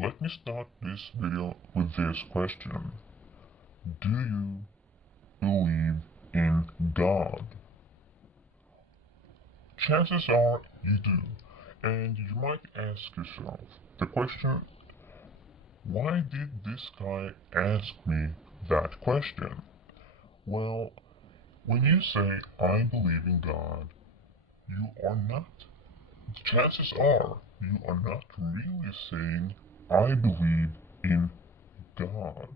let me start this video with this question. Do you believe in God? Chances are you do. And you might ask yourself the question, why did this guy ask me that question? Well, when you say, I believe in God, you are not. Chances are you are not really saying, I believe in God.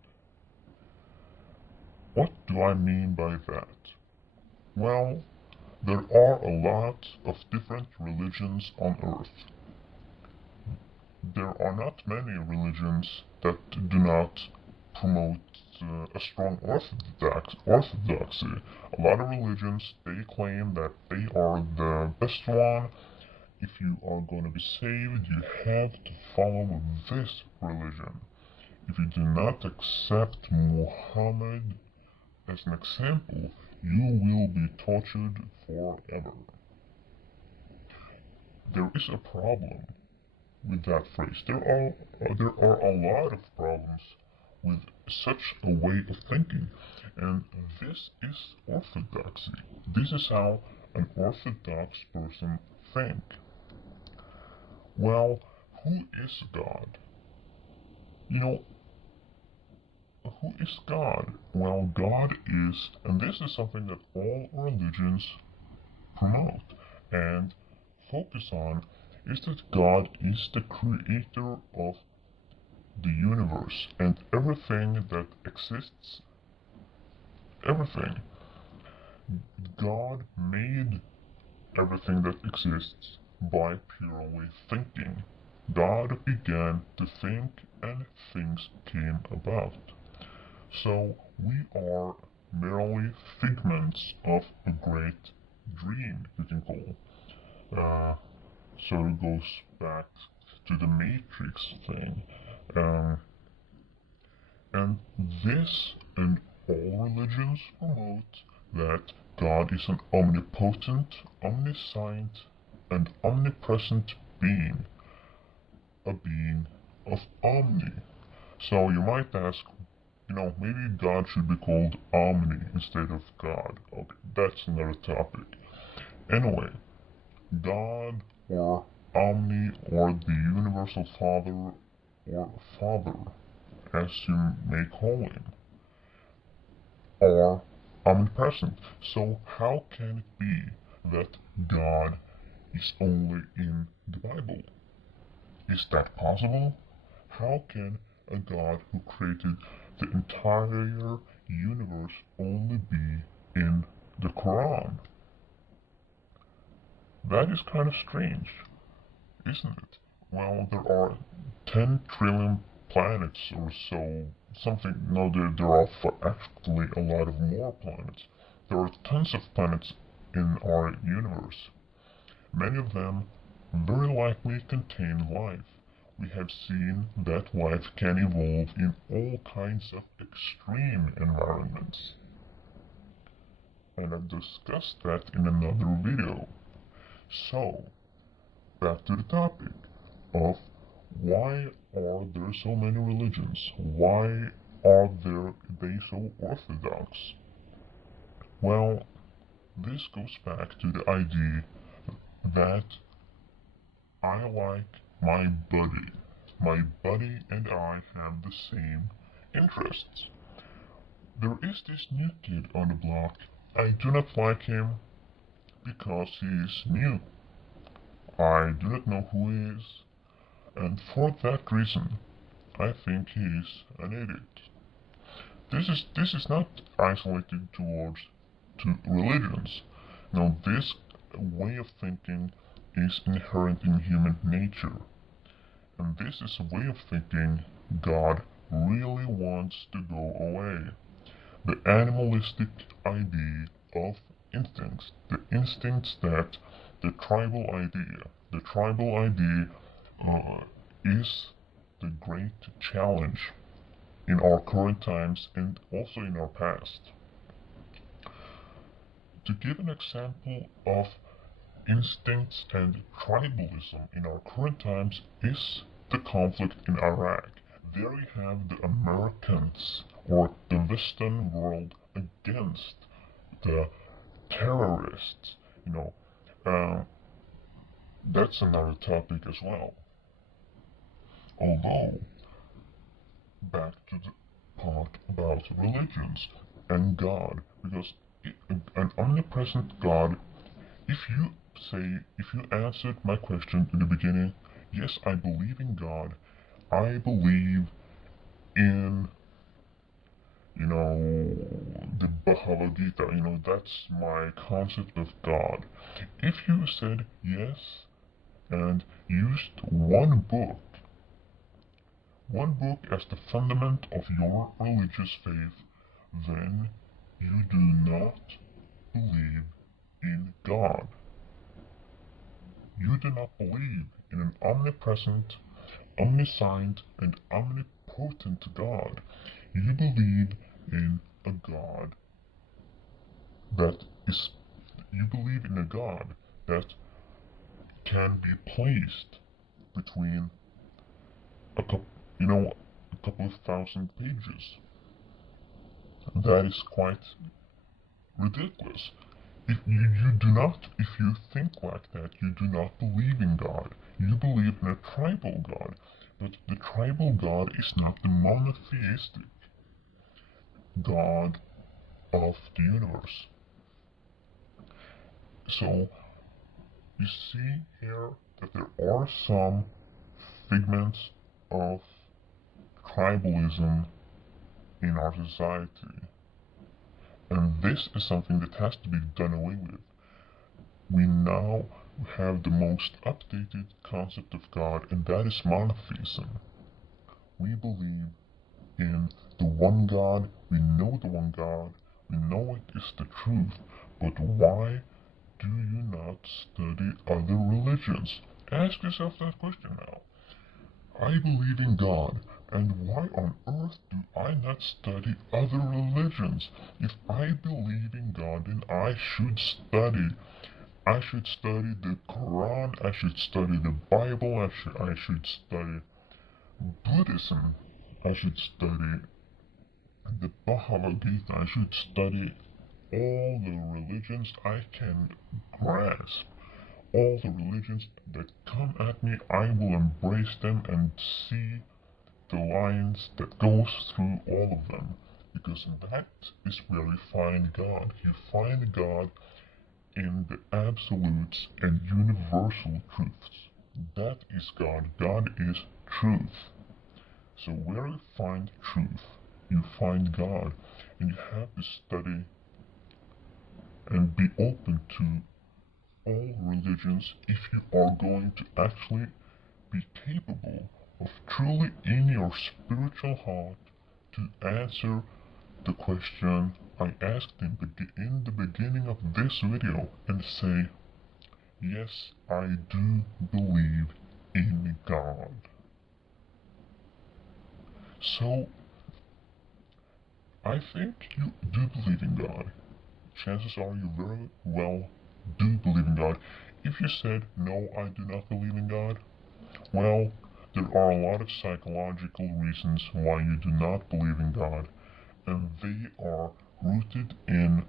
What do I mean by that? Well, there are a lot of different religions on earth. There are not many religions that do not promote a strong orthodoxy. A lot of religions, they claim that they are the best one. If you are going to be saved, you have to follow this religion. If you do not accept Muhammad as an example, you will be tortured forever. There is a problem with that phrase. There are a lot of problems with such a way of thinking, and this is orthodoxy. This is how an orthodox person thinks. Well, who is God? Who is God? Well, God is, and this is something that all religions promote and focus on, is that God is the creator of the universe and everything that exists. Everything. God made everything that exists by purely thinking. God began to think and things came about. So we are merely figments of a great dream, you can call. So it goes back to the Matrix thing. And this and all religions promote that God is an omnipotent, omniscient, and omnipresent being. A being of Omni. So you might ask, maybe God should be called Omni instead of God. Okay, that's another topic. Anyway, God or Omni or the Universal Father or Father, as you may call him, are omnipresent. So how can it be that God is only in the Bible? Is that possible? How can a God who created the entire universe only be in the Quran? That is kind of strange, isn't it? Well, there are 10 trillion planets or so, something. No, there are actually a lot of more planets. There are tons of planets in our universe. Many of them very likely contain life. We have seen that life can evolve in all kinds of extreme environments. And I've discussed that in another video. So, back to the topic of why are there so many religions? Why are they so orthodox? Well, this goes back to the idea that I like my buddy. My buddy and I have the same interests. There is this new kid on the block. I do not like him because he is new. I do not know who he is, and for that reason, I think he is an idiot. This is not isolated to religions. No, this way of thinking is inherent in human nature. And this is a way of thinking God really wants to go away. The animalistic idea of instincts. The instincts that the tribal idea. The tribal idea is the great challenge in our current times and also in our past. To give an example of instincts and tribalism in our current times is the conflict in Iraq. There you have the Americans or the Western world against the terrorists. That's another topic as well. Although, back to the part about religions and God, because an omnipresent God, if you answered my question in the beginning, yes, I believe in God, I believe in, the Bhagavad Gita, that's my concept of God. If you said yes and used one book as the fundament of your religious faith, then you do not believe in God. You do not believe in an omnipresent, omniscient, and omnipotent God. You believe in a God that can be placed between a couple of thousand pages. That is quite ridiculous. If you think like that, you do not believe in God. You believe in a tribal God. But the tribal God is not the monotheistic God of the universe. So, you see here that there are some figments of tribalism in our society. And this is something that has to be done away with. We now have the most updated concept of God, and that is monotheism. We believe in the one God, we know the one God, we know it is the truth, but why do you not study other religions? Ask yourself that question now. I believe in God, and why on earth do I not study other religions? If I believe in God, then I should study the Quran, I should study the Bible, I should study Buddhism, I should study the Bhagavad Gita, I should study all the religions I can grasp. All the religions that come at me, I will embrace them and see the lines that goes through all of them. Because that is where you find God. You find God in the absolutes and universal truths. That is God. God is truth. So where you find truth, you find God. And you have to study and be open to all religions if you are going to actually be capable of truly in your spiritual heart to answer the question I asked in the beginning of this video and say, yes, I do believe in God. So, I think you do believe in God. Chances are you very well do believe in God. If you said, no, I do not believe in God, well, there are a lot of psychological reasons why you do not believe in God, and they are rooted in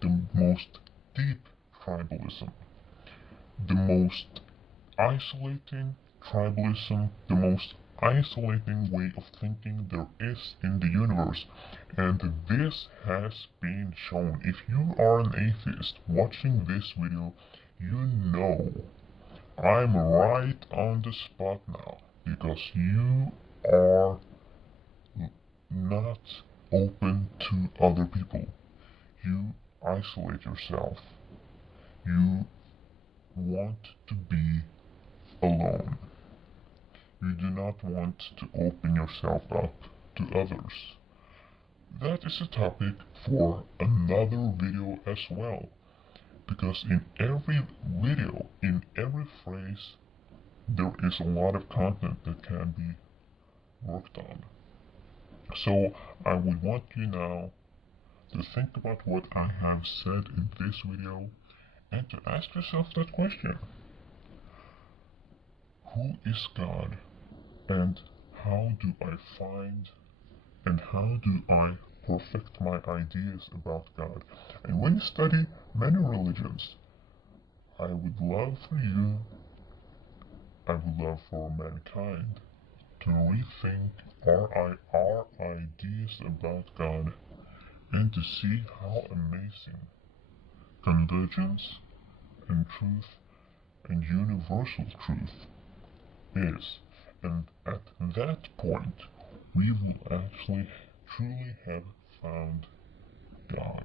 the most deep tribalism, the most isolating tribalism, the most isolating way of thinking there is in the universe. And this has been shown. If you are an atheist watching this video, you know I'm right on the spot now, because you are not open to other people. You isolate yourself. You want to be alone. You do not want to open yourself up to others. That is a topic for another video as well, because in every video, in every phrase, there is a lot of content that can be worked on. So I would want you now to think about what I have said in this video and to ask yourself that question. Who is God? And how do I find and how do I perfect my ideas about God? And when you study many religions, I would love for you, I would love for mankind to rethink our ideas about God and to see how amazing convergence and truth and universal truth is. And at that point, we will actually truly have found God.